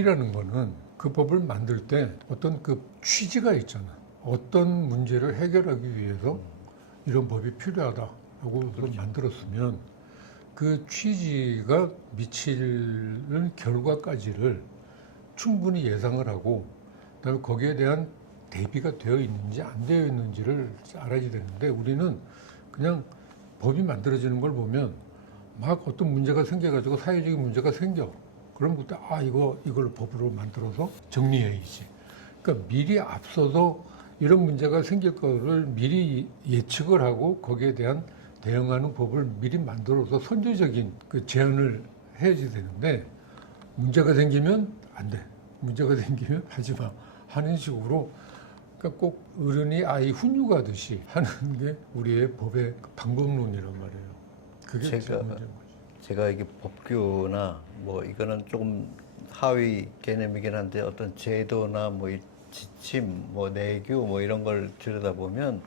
법이라는 거는 그 법을 만들 때 어떤 그 취지가 있잖아. 어떤 문제를 해결하기 위해서 이런 법이 필요하다라고 그걸 만들었으면 그 취지가 미치는 결과까지를 충분히 예상을 하고 그다음에 거기에 대한 대비가 되어 있는지 안 되어 있는지를 알아야 되는데 우리는 그냥 법이 만들어지는 걸 보면 막 어떤 문제가 생겨가지고 사회적인 문제가 생겨. 그럼 그때 이걸 법으로 만들어서 정리해야지. 그러니까 미리 앞서서 이런 문제가 생길 거를 미리 예측을 하고 거기에 대한 대응하는 법을 미리 만들어서 선제적인 그 제안을 해야지 되는데 문제가 생기면 안 돼. 문제가 생기면 하지 마. 하는 식으로 그러니까 꼭 어른이 아이 훈육하듯이 하는 게 우리의 법의 방법론이란 말이에요. 그게 제일 문제인 거죠. 제가 이게 법규나 뭐 이거는 조금 하위 개념이긴 한데 어떤 제도나 뭐 지침, 뭐 내규 뭐 이런 걸 들여다보면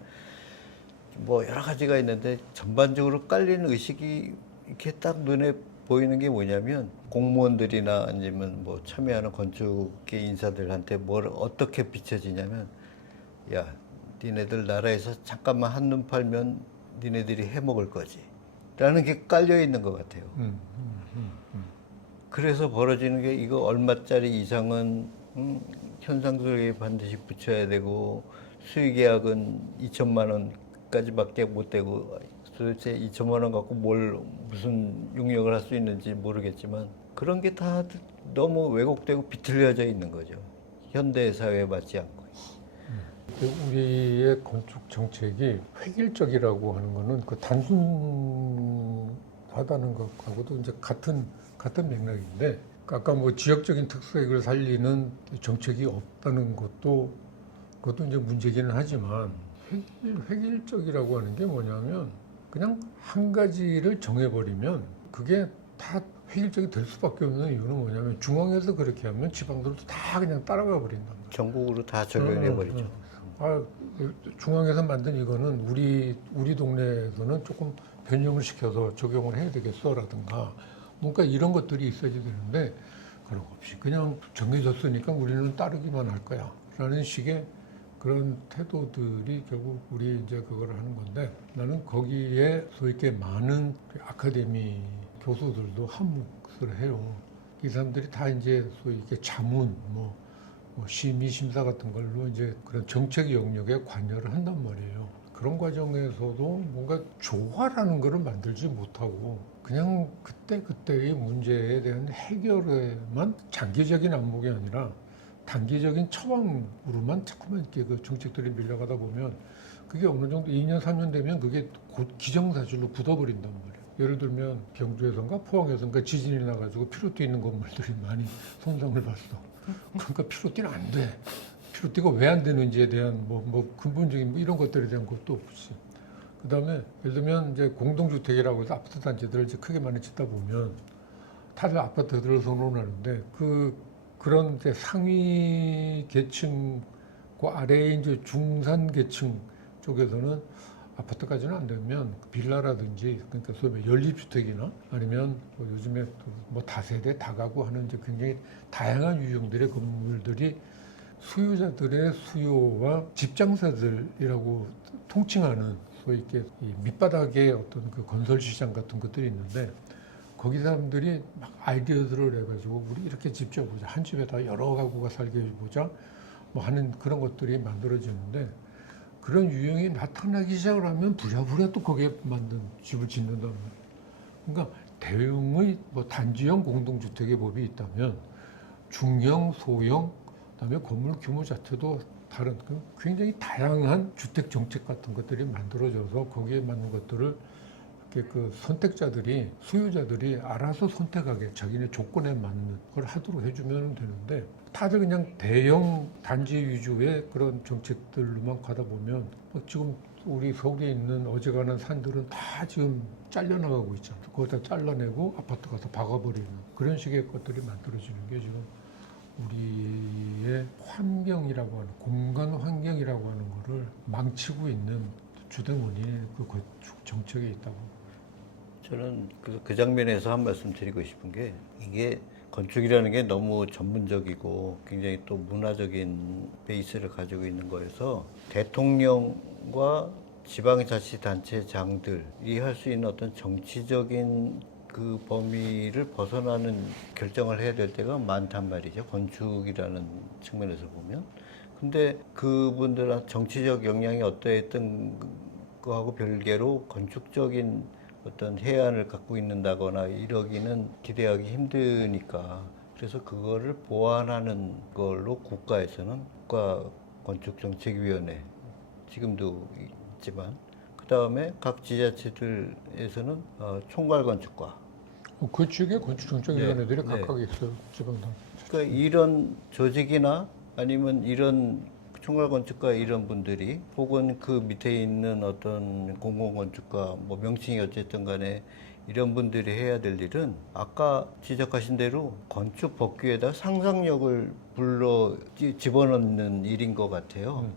뭐 여러 가지가 있는데 전반적으로 깔리는 의식이 이렇게 딱 눈에 보이는 게 뭐냐면 공무원들이나 아니면 뭐 참여하는 건축계 인사들한테 뭘 어떻게 비춰지냐면 야, 니네들 나라에서 잠깐만 한눈 팔면 니네들이 해먹을 거지 라는 게 깔려 있는 것 같아요. 그래서 벌어지는 게 이거 얼마짜리 이상은 현상수익에 반드시 붙여야 되고 수의계약은 2천만 원까지밖에 못 되고 도대체 2천만 원 갖고 무슨 용역을 할 수 있는지 모르겠지만 그런 게 다 너무 왜곡되고 비틀려져 있는 거죠. 현대 사회에 맞지 않고. 우리의 건축 정책이 획일적이라고 하는 거는 그 단순하다는 것하고도 이제 같은 맥락인데 아까 뭐 지역적인 특색을 살리는 정책이 없다는 그것도 이제 문제기는 하지만 획일적이라고 하는 게 뭐냐면 그냥 한 가지를 정해버리면 그게 다 획일적이 될 수밖에 없는 이유는 뭐냐면 중앙에서 그렇게 하면 지방들도 다 그냥 따라가 버린단 말이에요. 전국으로 다 적용해 버리죠. 중앙에서 만든 이거는 우리 동네에서는 조금 변형을 시켜서 적용을 해야 되겠어라든가 뭔가 이런 것들이 있어야 되는데 그런 거 없이 그냥 정해졌으니까 우리는 따르기만 할 거야 라는 식의 그런 태도들이 결국 우리 이제 그거를 하는 건데 나는 거기에 소위 이렇게 많은 아카데미 교수들도 한몫을 해요. 이 사람들이 다 이제 소위 이렇게 자문 뭐 심의 심사 같은 걸로 이제 그런 정책 영역에 관여를 한단 말이에요. 그런 과정에서도 뭔가 조화라는 거를 만들지 못하고 그냥 그때의 문제에 대한 해결에만 장기적인 안목이 아니라 단기적인 처방으로만 자꾸만 이렇게 그 정책들이 밀려가다 보면 그게 어느 정도 2년, 3년 되면 그게 곧 기정사실로 굳어버린단 말이에요. 예를 들면 경주에선가 포항에선가 지진이 나가지고 피로띠 있는 건물들이 많이 손상을 봤어. 그러니까 피로띠는 안 돼. 피로띠가 왜 안 되는지에 대한 뭐 근본적인 뭐 이런 것들에 대한 것도 없이. 그 다음에 예를 들면 이제 공동주택이라고 해서 아파트 단지들을 이제 크게 많이 짓다 보면 다들 아파트들을 선호하는데 그런 이제 상위 계층, 그 아래에 이제 중산 계층 쪽에서는 아파트까지는 안 되면 빌라라든지 그러니까 소위 연립주택이나 아니면 뭐 요즘에 뭐 다세대, 다가구 하는 이제 굉장히 다양한 유형들의 건물들이 수요자들의 수요와 집장사들이라고 통칭하는 소위 이렇게 이 밑바닥의 어떤 그 건설 시장 같은 것들이 있는데 거기 사람들이 막 아이디어들을 해가지고 우리 이렇게 집 지어보자. 한 집에 다 여러 가구가 살게 해보자. 뭐 하는 그런 것들이 만들어지는데 그런 유형이 나타나기 시작을 하면 부랴부랴 또 거기에 만든 집을 짓는단 말이에요. 그러니까 대형의 뭐 단지형 공동주택의 법이 있다면 중형, 소형, 그다음에 건물 규모 자체도 다른 굉장히 다양한 주택 정책 같은 것들이 만들어져서 거기에 맞는 것들을 이렇게 그 선택자들이 수요자들이 알아서 선택하게 자기네 조건에 맞는 걸 하도록 해주면 되는데 다들 그냥 대형 단지 위주의 그런 정책들로만 가다 보면 지금 우리 서울에 있는 어지간한 산들은 다 지금 잘려나가고 있잖아요. 거기다 잘라내고 아파트 가서 박아버리는 그런 식의 것들이 만들어지는 게 지금 우리의 환경이라고 하는 공간 환경이라고 하는 거를 망치고 있는 주된 원인이 그 건축 정책에 있다고. 저는 그 장면에서 한 말씀 드리고 싶은 게 이게 건축이라는 게 너무 전문적이고 굉장히 또 문화적인 베이스를 가지고 있는 거여서 대통령과 지방자치단체장들이 할 수 있는 어떤 정치적인 그 범위를 벗어나는 결정을 해야 될 때가 많단 말이죠. 건축이라는 측면에서 보면. 근데 그분들한 정치적 영향이 어떠했던 거하고 별개로 건축적인 어떤 해안을 갖고 있는다거나 이러기는 기대하기 힘드니까 그래서 그거를 보완하는 걸로 국가에서는 국가건축정책위원회 지금도 있지만 그 다음에 각 지자체들에서는 총괄건축과 그쪽에 건축정책위원회들이 네, 각각 있어요. 지방당. 그러니까 이런 조직이나 아니면 이런 총괄건축가 이런 분들이 혹은 그 밑에 있는 어떤 공공건축가 뭐 명칭이 어쨌든 간에 이런 분들이 해야 될 일은 아까 지적하신 대로 건축 법규에다 상상력을 집어넣는 일인 것 같아요.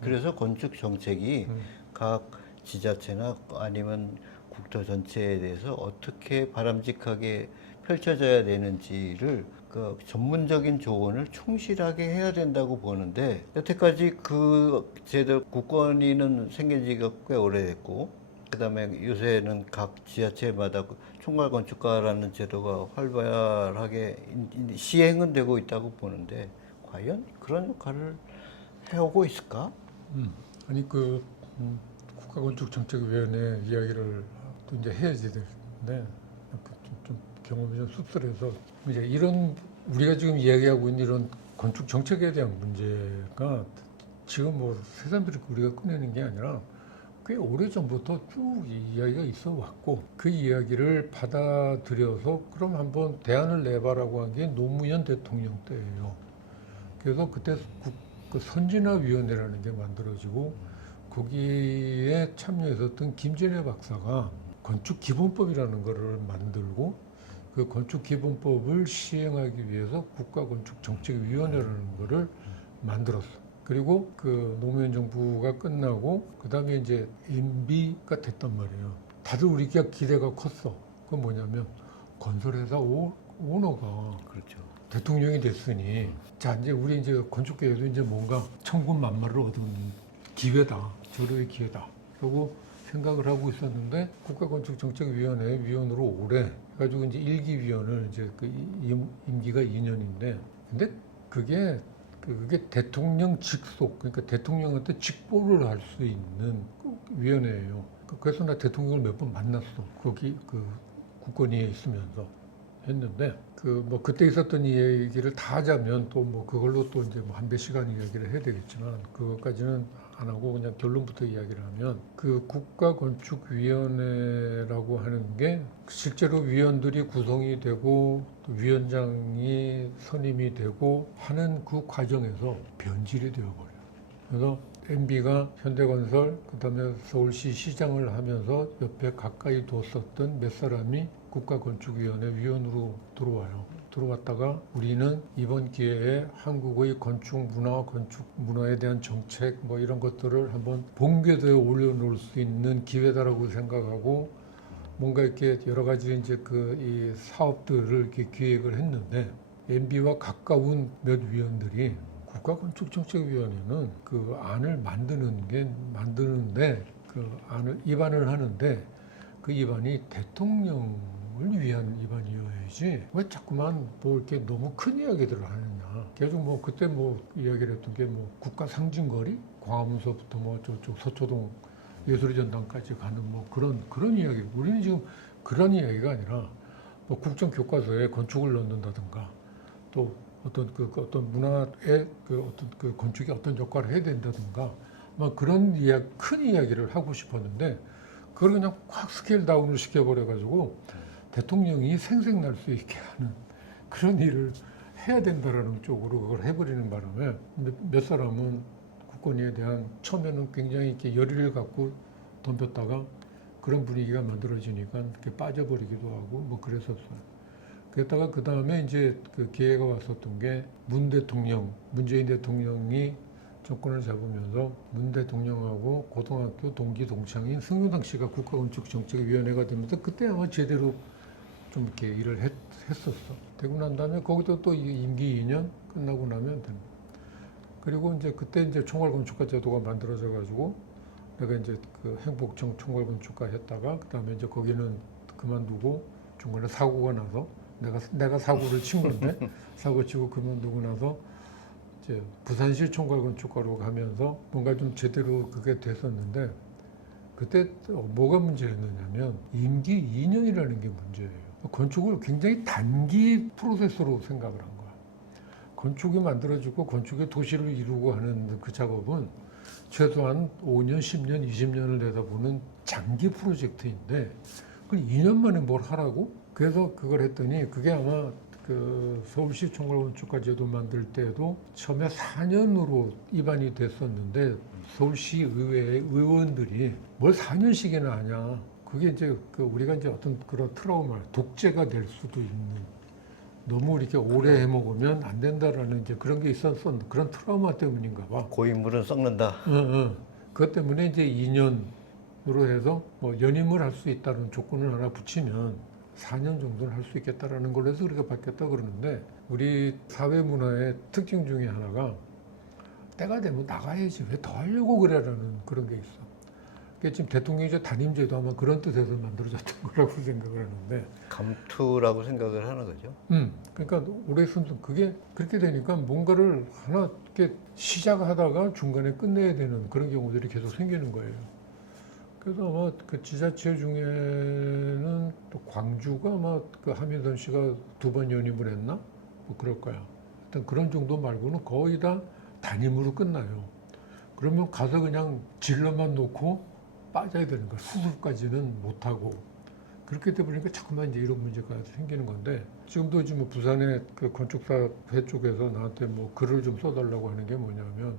그래서 건축 정책이 각 지자체나 아니면 국토 전체에 대해서 어떻게 바람직하게 펼쳐져야 되는지를 그 전문적인 조언을 충실하게 해야 된다고 보는데 여태까지 그 제도 국권위는 생긴 지가 꽤 오래됐고 그다음에 요새는 각 지자체마다 총괄건축가라는 제도가 활발하게 시행은 되고 있다고 보는데 과연 그런 역할을 해오고 있을까? 아니 국가건축정책위원회 이야기를 또 이제 해야지 되는데 좀 경험이 좀 씁쓸해서 이제 이런 우리가 지금 이야기하고 있는 이런 건축 정책에 대한 문제가 지금 뭐 새삼스럽게 우리가 꺼내는 게 아니라 꽤 오래 전부터 쭉 이야기가 있어 왔고 그 이야기를 받아들여서 그럼 한번 대안을 내봐라고 한 게 노무현 대통령 때예요. 그래서 그때 그 선진화위원회라는 게 만들어지고 거기에 참여했었던 김진애 박사가 건축기본법이라는 거를 만들고 그 건축기본법을 시행하기 위해서 국가건축정책위원회라는 거를 만들었어. 그리고 그 노무현 정부가 끝나고 그 다음에 이제 MB가 됐단 말이에요. 다들 우리가 기대가 컸어. 그건 뭐냐면 건설회사 오너가 그렇죠. 대통령이 됐으니 자 이제 우리 이제 건축계에도 이제 뭔가 천군만마를 얻은 기회다. 절호의 기회다. 라고 생각을 하고 있었는데 국가건축정책위원회 위원으로 오래 해가지고 이제 1기 위원을 이제 그 임기가 2년인데 근데 그게 대통령 직속 그러니까 대통령한테 직보를 할 수 있는 위원회예요. 그래서 나 대통령을 몇 번 만났어. 거기 그 국권위에 있으면서 했는데 그 뭐 그때 있었던 얘기를 다 하자면 또 뭐 그걸로 또 이제 뭐 한 몇 시간 이야기를 해야 되겠지만 그것까지는 안 하고 그냥 결론부터 이야기를 하면 그 국가건축위원회라고 하는 게 실제로 위원들이 구성이 되고 또 위원장이 선임이 되고 하는 그 과정에서 변질이 되어버려요. 그래서 MB가 현대건설 그다음에 서울시 시장을 하면서 옆에 가까이 뒀었던 몇 사람이 국가건축위원회 위원으로 들어와요. 들어왔다가 우리는 이번 기회에 한국의 건축 문화에 대한 정책 뭐 이런 것들을 한번 본궤도에 올려놓을 수 있는 기회다라고 생각하고 뭔가 이렇게 여러 가지 이제 이 사업들을 이렇게 기획을 했는데 MB와 가까운 몇 위원들이 국가건축정책위원회는 그 안을 만드는데 그 안을 입안을 하는데 그 입안이 대통령을 위한 입안이어야지 왜 자꾸만 뭐 이렇게 너무 큰 이야기들을 하느냐. 계속 뭐 그때 뭐 이야기를 했던 게 뭐 국가 상징거리 광화문서부터 뭐 저쪽 서초동 예술의 전당까지 가는 뭐 그런 이야기. 우리는 지금 그런 이야기가 아니라 뭐 국정 교과서에 건축을 넣는다든가 또 어떤 문화의 어떤 건축이 어떤 역할을 해야 된다든가 뭐 그런 큰 이야기를 하고 싶었는데 그걸 그냥 꽉 스케일 다운을 시켜버려가지고 대통령이 생색날 수 있게 하는 그런 일을 해야 된다라는 쪽으로 그걸 해버리는 바람에 몇 사람은 국권위에 대한 처음에는 굉장히 이렇게 열의를 갖고 덤볐다가 그런 분위기가 만들어지니까 이렇게 빠져버리기도 하고 뭐 그랬었어요. 그랬다가 그 다음에 이제 그 기회가 왔었던 게 문재인 대통령이 정권을 잡으면서 문 대통령하고 고등학교 동기 동창인 승유당 씨가 국가건축정책위원회가 되면서 그때 아마 제대로 좀 이렇게 일을 했었어. 되고 난 다음에 거기도 또 임기 2년 끝나고 나면 됩니다. 그리고 이제 그때 이제 총괄건축가 제도가 만들어져 가지고 내가 이제 그 행복청 총괄건축가 했다가 그다음에 이제 거기는 그만두고 중간에 사고가 나서 내가 사고를 친 건데 사고 치고 그만두고 나서 이제 부산시 총괄건축가로 가면서 뭔가 좀 제대로 그게 됐었는데 그때 뭐가 문제였느냐면 임기 2년이라는 게 문제예요. 건축을 굉장히 단기 프로세스로 생각을 한 거야. 건축이 만들어지고 건축의 도시를 이루고 하는 그 작업은 최소한 5년, 10년, 20년을 내다보는 장기 프로젝트인데 그걸 2년 만에 뭘 하라고? 그래서 그걸 했더니 그게 아마 그 서울시 총괄건축가 제도 만들 때도 처음에 4년으로 입안이 됐었는데 서울시 의회의 의원들이 뭘 4년씩이나 하냐. 그게 이제 그 우리가 이제 어떤 그런 트라우마, 독재가 될 수도 있는 너무 이렇게 오래 해먹으면 안 된다라는 이제 그런 게 있었어. 그런 트라우마 때문인가 봐. 고인물은 썩는다. 그것 때문에 이제 2년으로 해서 뭐 연임을 할 수 있다는 조건을 하나 붙이면 4년 정도는 할 수 있겠다라는 걸로 해서 그렇게 바뀌었다 그러는데 우리 사회 문화의 특징 중에 하나가 때가 되면 나가야지 왜 더 하려고 그래라는 그런 게 있어. 그게 지금 대통령제 단임제도 아마 그런 뜻에서 만들어졌던 거라고 생각을 하는데 감투라고 생각을 하는 거죠. 그러니까 올해 순서 그게 그렇게 되니까 뭔가를 하나 이렇게 시작하다가 중간에 끝내야 되는 그런 경우들이 계속 생기는 거예요. 그래서 아마 그 지자체 중에는 또 광주가 아마 그 하민선 씨가 2번 연임을 했나? 뭐 그럴 거야. 일단 그런 정도 말고는 거의 다 단임으로 끝나요. 그러면 가서 그냥 질러만 놓고 빠져야 되는 거야. 수술까지는 못하고. 그렇게 돼 보니까 자꾸만 이제 이런 문제가 생기는 건데 지금도 지금 부산의 그 건축사 회 쪽에서 나한테 뭐 글을 좀 써달라고 하는 게 뭐냐면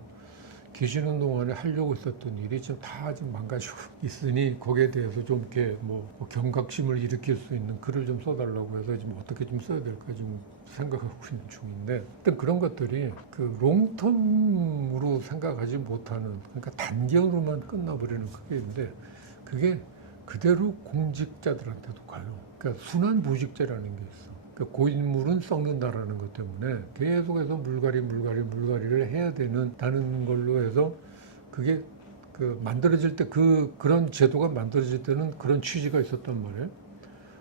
계시는 동안에 하려고 있었던 일이 지금 다 지금 망가지고 있으니 거기에 대해서 좀 이렇게 뭐 경각심을 일으킬 수 있는 글을 좀 써달라고 해서 지금 어떻게 좀 써야 될까 지금 생각하고 있는 중인데 일단 그런 것들이 그 롱텀으로 생각하지 못하는 그러니까 단기로만 끝나버리는 그게 있는데 그게 그대로 공직자들한테도 가요. 그러니까 순환 보직제라는 게 있어. 그러니까 고인물은 썩는다라는 것 때문에 계속해서 물갈이를 해야 되는다는 걸로 해서 그게 그 만들어질 때 그런 제도가 만들어질 때는 그런 취지가 있었단 말이에요.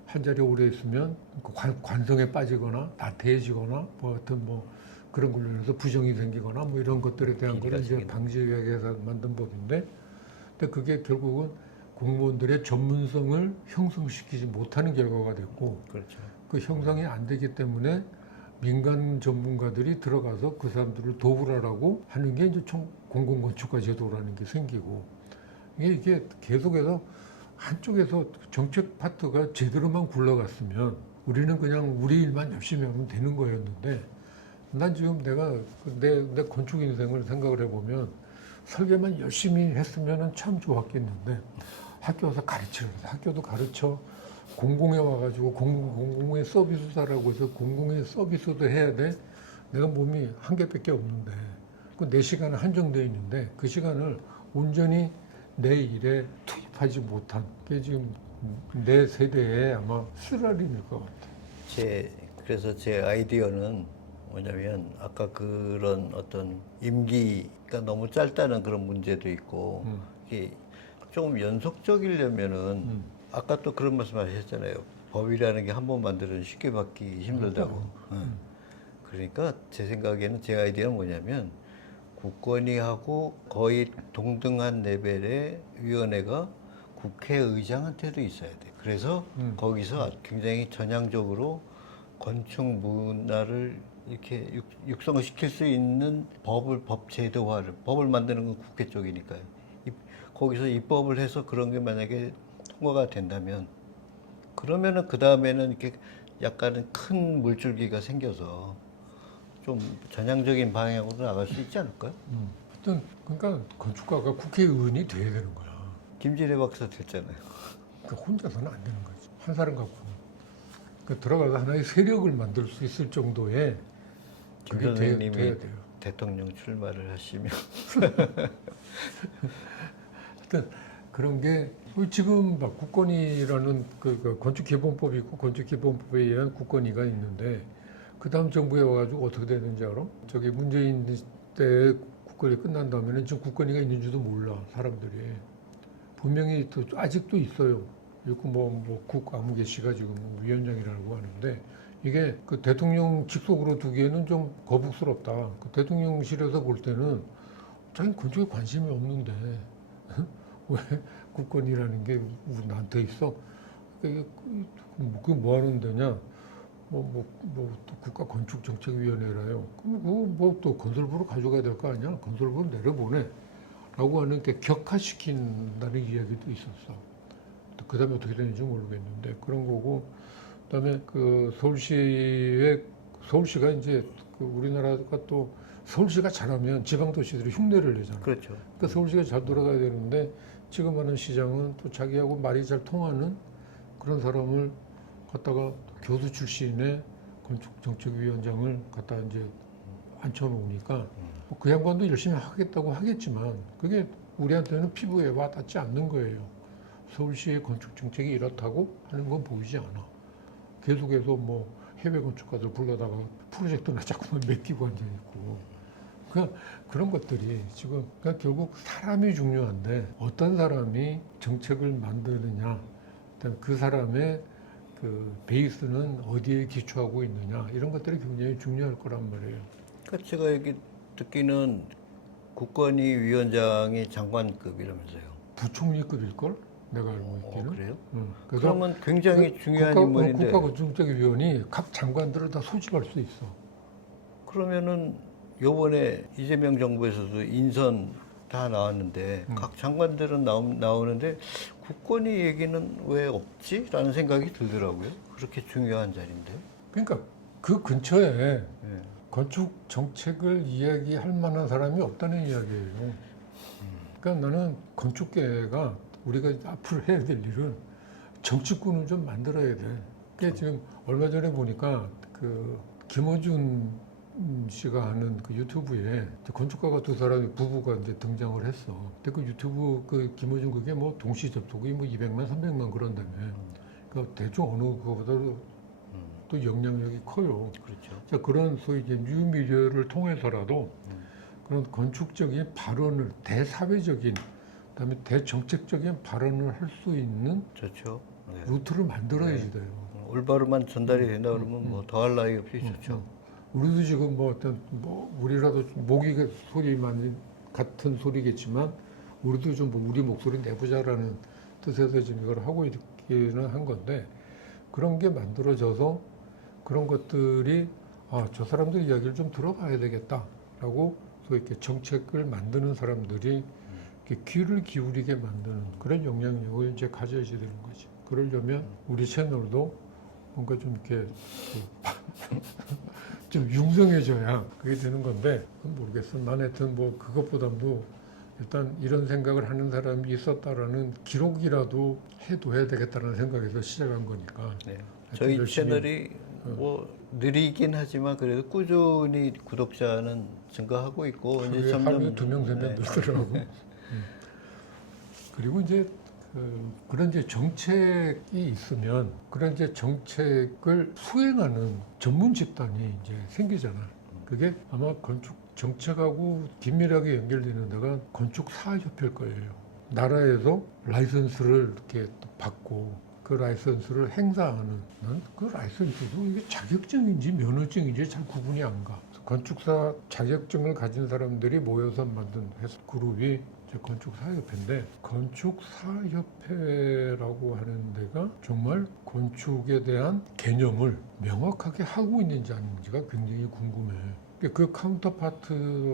한 자리에 오래 있으면 관성에 빠지거나 나태해지거나 뭐 하여튼 뭐 그런 걸로 인해서 부정이 생기거나 뭐 이런 것들에 대한 걸 이제 방지하기 위해서 만든 법인데 근데 그게 결국은 공무원들의 전문성을 형성시키지 못하는 결과가 됐고 그렇죠. 그 형성이 안 되기 때문에 민간 전문가들이 들어가서 그 사람들을 도우라라고 하는 게 이제 공공건축가 제도라는 게 생기고 이게 계속해서 한쪽에서 정책 파트가 제대로만 굴러갔으면 우리는 그냥 우리 일만 열심히 하면 되는 거였는데 난 지금 내가 내 건축 인생을 생각을 해보면 설계만 열심히 했으면 참 좋았겠는데 학교 와서 가르치면서 학교도 가르쳐 공공에 와가지고 공공의 서비스사라고 해서 공공의 서비스도 해야 돼. 내가 몸이 한 개밖에 없는데 그 내 시간은 한정되어 있는데 그 시간을 온전히 내 일에 투입하지 못한 게 지금 내 세대에 아마 쓰라림일 것 같아. 그래서 제 아이디어는 뭐냐면 아까 그런 어떤 임기가 너무 짧다는 그런 문제도 있고 이게 조금 연속적이려면은 아까 또 그런 말씀 하셨잖아요. 법이라는 게 한 번 만들면 쉽게 바뀌기 힘들다고. 그러니까 제 생각에는 제 아이디어는 뭐냐면 국건위 하고 거의 동등한 레벨의 위원회가 국회의장한테도 있어야 돼. 그래서 거기서 굉장히 전향적으로 건축 문화를 이렇게 육성시킬 수 있는 법 제도화를 법을 만드는 건 국회 쪽이니까요. 거기서 입법을 해서 그런 게 만약에 통과가 된다면 그러면은 그 다음에는 이렇게 약간은 큰 물줄기가 생겨서 좀 전향적인 방향으로 나갈 수 있지 않을까요? 하여튼 그러니까 건축가가 국회의원이 돼야 되는 거야. 김진애 박사 됐잖아요. 그러니까 혼자서는 안 되는 거지. 한 사람 갖고는. 그러니까 들어가서 하나의 세력을 만들 수 있을 정도의 김 그게 선생님이 돼야 돼요. 대통령 출마를 하시면 하여튼 그런 게 지금 막 국건위라는 그 건축기본법이 있고 건축기본법에 의한 국건위가 있는데 그 다음 정부에 와가지고 어떻게 되는지 알아? 저기 문재인 때 국건이 끝난 다음에는 지금 국건위가 있는지도 몰라 사람들이. 분명히 또 아직도 있어요. 그리고 국 아무개 씨가 지금 위원장이라고 하는데 이게 그 대통령 직속으로 두기에는 좀 거북스럽다. 그 대통령실에서 볼 때는 자기 건축에 관심이 없는데 왜 국건이라는 게 나한테 있어? 그게 뭐 하는 데냐? 또 국가건축정책위원회라요. 그럼 또 건설부로 가져가야 될 거 아니야? 건설부로 내려보내. 라고 하는 게 격화시킨다는 이야기도 있었어. 그 다음에 어떻게 되는지 모르겠는데 그런 거고, 그다음에 그 서울시가 이제 그 우리나라가 또 서울시가 잘하면 지방 도시들이 흉내를 내잖아. 그렇죠. 그러니까 서울시가 잘 돌아가야 되는데 지금 하는 시장은 또 자기하고 말이 잘 통하는 그런 사람을 갖다가 교수 출신의 건축정책위원장을 갖다 이제 앉혀놓으니까 그 양반도 열심히 하겠다고 하겠지만 그게 우리한테는 피부에 와 닿지 않는 거예요. 서울시의 건축 정책이 이렇다고 하는 건 보이지 않아. 계속해서 해외 건축가들 불러다가 프로젝트나 자꾸만 맡기고 앉아 있고. 그런 것들이 지금 결국 사람이 중요한데 어떤 사람이 정책을 만드느냐, 그 사람의 그 베이스는 어디에 기초하고 있느냐 이런 것들이 굉장히 중요할 거란 말이에요. 그러니까 제가 여기 듣기는 국건위 위원장이 장관급이라면서요. 부총리급일걸? 내가 알고 있기는. 그래요? 응. 그러면 굉장히 중요한 인물인데. 국가건축정책위원이 각 장관들을 다 소집할 수 있어. 그러면은 요번에 이재명 정부에서도 인선 다 나왔는데 각 장관들은 나오는데 국건위 얘기는 왜 없지? 라는 생각이 들더라고요. 그렇게 중요한 자리인데. 그러니까 그 근처에 예. 건축 정책을 이야기할 만한 사람이 없다는 이야기예요. 그러니까 나는 건축계가 우리가 앞으로 해야 될 일은 정치꾼을 좀 만들어야 돼. 그게 지금 얼마 전에 보니까 그 김어준 씨가 하는 그 유튜브에 건축가가 두 사람이 부부가 이제 등장을 했어. 근데 그 유튜브 그 김어준 그게 동시 접속이 200만, 300만 그런다며. 그 대충 어느 그거보다도 또 영향력이 커요. 그렇죠. 자, 그런 소위 이제 뉴미디어를 통해서라도 그런 건축적인 발언을 대사회적인 그다음에 대정책적인 발언을 할 수 있는 좋죠. 네. 루트를 만들어야지 돼요. 올바르만 전달이 된다 그러면 더할 나위 없이 좋죠. 우리도 지금 우리라도 모기 소리만 같은 소리겠지만 우리도 좀 우리 목소리 내보자라는 뜻에서 지금 이걸 하고 있기는 한 건데 그런 게 만들어져서 그런 것들이 저 사람들 이야기를 좀 들어봐야 되겠다라고 소위 이렇게 정책을 만드는 사람들이 이렇게 귀를 기울이게 만드는 그런 영향력을 이제 가져야지 되는 거지. 그러려면 우리 채널도 뭔가 좀 이렇게 좀 융성해져야 그게 되는 건데 모르겠어. 난 하여튼 그것보다도 일단 이런 생각을 하는 사람이 있었다라는 기록이라도 해둬야 되겠다는 생각에서 시작한 거니까. 네. 저희 열심히, 채널이 느리긴 하지만 그래도 꾸준히 구독자는 증가하고 있고 이제 점점 하루에 2명, 3명 늘더라고. 그리고 이제 그런 이제 정책이 있으면 그런 이제 정책을 수행하는 전문 집단이 이제 생기잖아. 그게 아마 건축 정책하고 긴밀하게 연결되는 데가 건축사협회일 거예요. 나라에서 라이선스를 이렇게 받고 그 라이선스를 행사하는 그 라이선스도 이게 자격증인지 면허증인지 잘 구분이 안 가. 건축사 자격증을 가진 사람들이 모여서 만든 그룹이 건축사협회인데 건축사협회라고 하는 데가 정말 건축에 대한 개념을 명확하게 하고 있는지 아닌지가 굉장히 궁금해. 그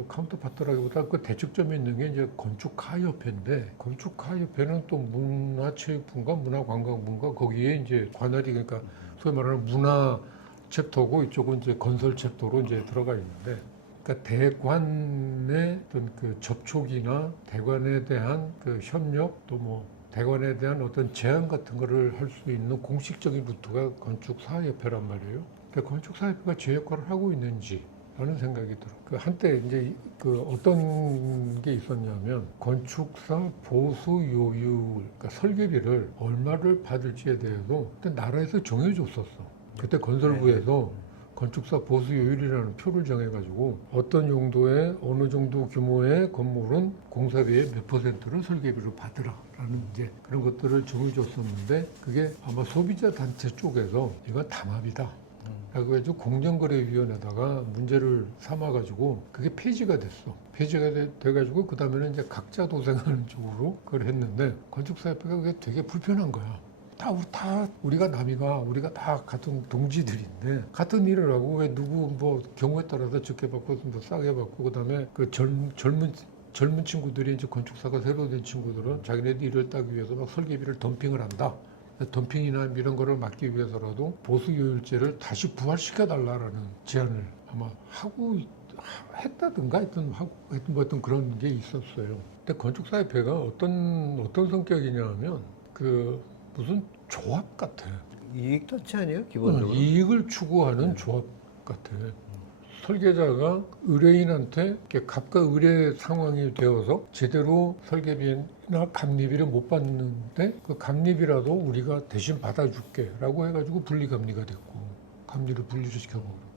카운터파트라기보다 그 대척점에 있는 게 이제 건축가협회인데 건축가협회는 또 문화체육부인가 문화관광부인가 거기에 이제 관할이 그러니까 소위 말하는 문화 챕터고 이쪽은 이제 건설 챕터로 이제 들어가 있는데 그러니까 대관의 어떤 그 접촉이나 대관에 대한 그 협력 또 대관에 대한 어떤 제안 같은 거를 할 수 있는 공식적인 루트가 건축사협회란 말이에요. 그러니까 건축사협회가 제 역할을 하고 있는지 라는 생각이 들어. 그 한때 이제 그 어떤 게 있었냐면 건축사 보수 요율, 그러니까 설계비를 얼마를 받을지에 대해서 그때 나라에서 정해줬었어. 그때 건설부에서 건축사 보수 요율이라는 표를 정해가지고 어떤 용도의 어느 정도 규모의 건물은 공사비의 몇 %를 설계비로 받으라라는 이제 그런 것들을 정해줬었는데 그게 아마 소비자 단체 쪽에서 이건 담합이다. 라고 해서 공정거래위원회다가 문제를 삼아가지고 그게 폐지가 됐어. 폐지가 돼가지고 그 다음에는 이제 각자 도생하는 쪽으로 그걸 했는데 건축사협회가 그게 되게 불편한 거야. 다 우리가 남이가 우리가 다 같은 동지들인데 같은 일을 하고 왜 누구 뭐 경우에 따라서 적게 받고 뭐 싸게 받고 그다음에 그 젊은 친구들이 이제 건축사가 새로 된 친구들은 자기네들 일을 따기 위해서 막 설계비를 덤핑을 한다. 덤핑이나 이런 거를 막기 위해서라도 보수요율제를 다시 부활시켜 달라라는 제안을 아마 하고 했다든가 하여튼 뭐 그런 게 있었어요. 근데 건축사협회가 어떤 성격이냐 하면 무슨 조합 같아. 이익단체 아니에요? 기본적으로? 이익을 추구하는 조합 같아. 설계자가 의뢰인한테 갑과 의뢰 상황이 되어서 제대로 설계비나 감리비를 못 받는데 그 감리비라도 우리가 대신 받아줄게 라고 해가지고 분리감리가 됐고 감리를 분리를 시켜버렸고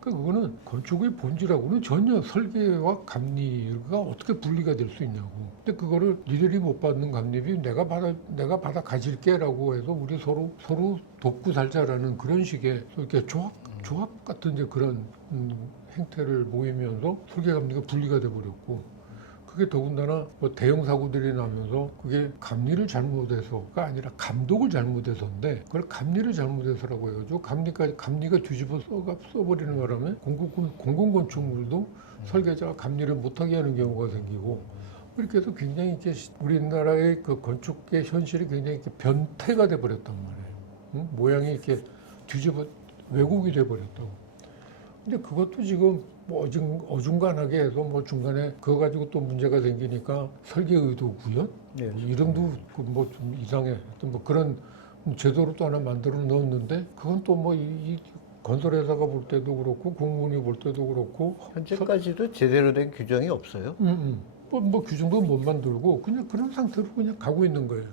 그러니까 그거는 건축의 본질하고는 전혀 설계와 감리가 어떻게 분리가 될 수 있냐고. 근데 그거를 니들이 못 받는 감리비 내가 받아 가질게라고 해서 우리 서로 돕고 살자라는 그런 식의 이렇게 조합 같은 이제 그런 행태를 보이면서 설계감리가 분리가 돼버렸고 그게 더군다나 뭐 대형 사고들이 나면서 그게 감리를 잘못해서가 아니라 감독을 잘못해서인데 그걸 감리를 잘못해서라고 해가지고 감리가 뒤집어 써버리는 바람에 공공건축물도 설계자가 감리를 못하게 하는 경우가 생기고 이렇게 해서 굉장히 이제 우리나라의 그 건축의 현실이 굉장히 이렇게 변태가 돼버렸단 말이에요. 응? 모양이 이렇게 왜곡이 돼버렸다고. 근데 그것도 지금 뭐 어중간하게 해서 뭐 중간에 그거 가지고 또 문제가 생기니까 설계 의도 구현? 네. 뭐 이름도 뭐 좀 이상해. 하여튼 뭐 그런 제도를 또 하나 만들어 넣었는데 그건 또 뭐 이 건설회사가 볼 때도 그렇고 공무원이 볼 때도 그렇고 현재까지도 제대로 된 규정이 없어요. 뭐 규정도 못 만들고 그냥 그런 상태로 그냥 가고 있는 거예요.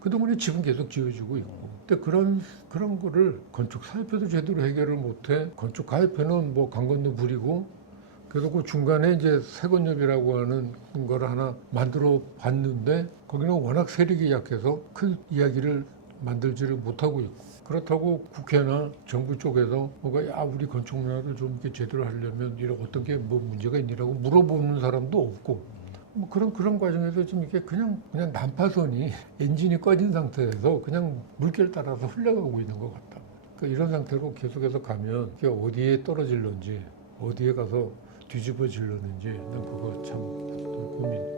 그동안에 집은 계속 지어지고 있고. 근데 그런 거를 건축사협회도 제대로 해결을 못해. 건축가협회는 뭐 강 건너 부리고 그래서 그 중간에 이제 세건협이라고 하는 거를 하나 만들어 봤는데 거기는 워낙 세력이 약해서 큰 이야기를 만들지를 못하고 있고 그렇다고 국회나 정부 쪽에서 뭐가 야 우리 건축 문화를 좀 이렇게 제대로 하려면 이런 어떤 게 뭐 문제가 있니라고 물어보는 사람도 없고 뭐 그런 과정에서 좀 이렇게 그냥 난파선이 엔진이 꺼진 상태에서 그냥 물결 따라서 흘러가고 있는 것 같다. 그러니까 이런 상태로 계속해서 가면 이게 어디에 떨어질런지 어디에 가서 뒤집어질려는지 난 그거 참 고민.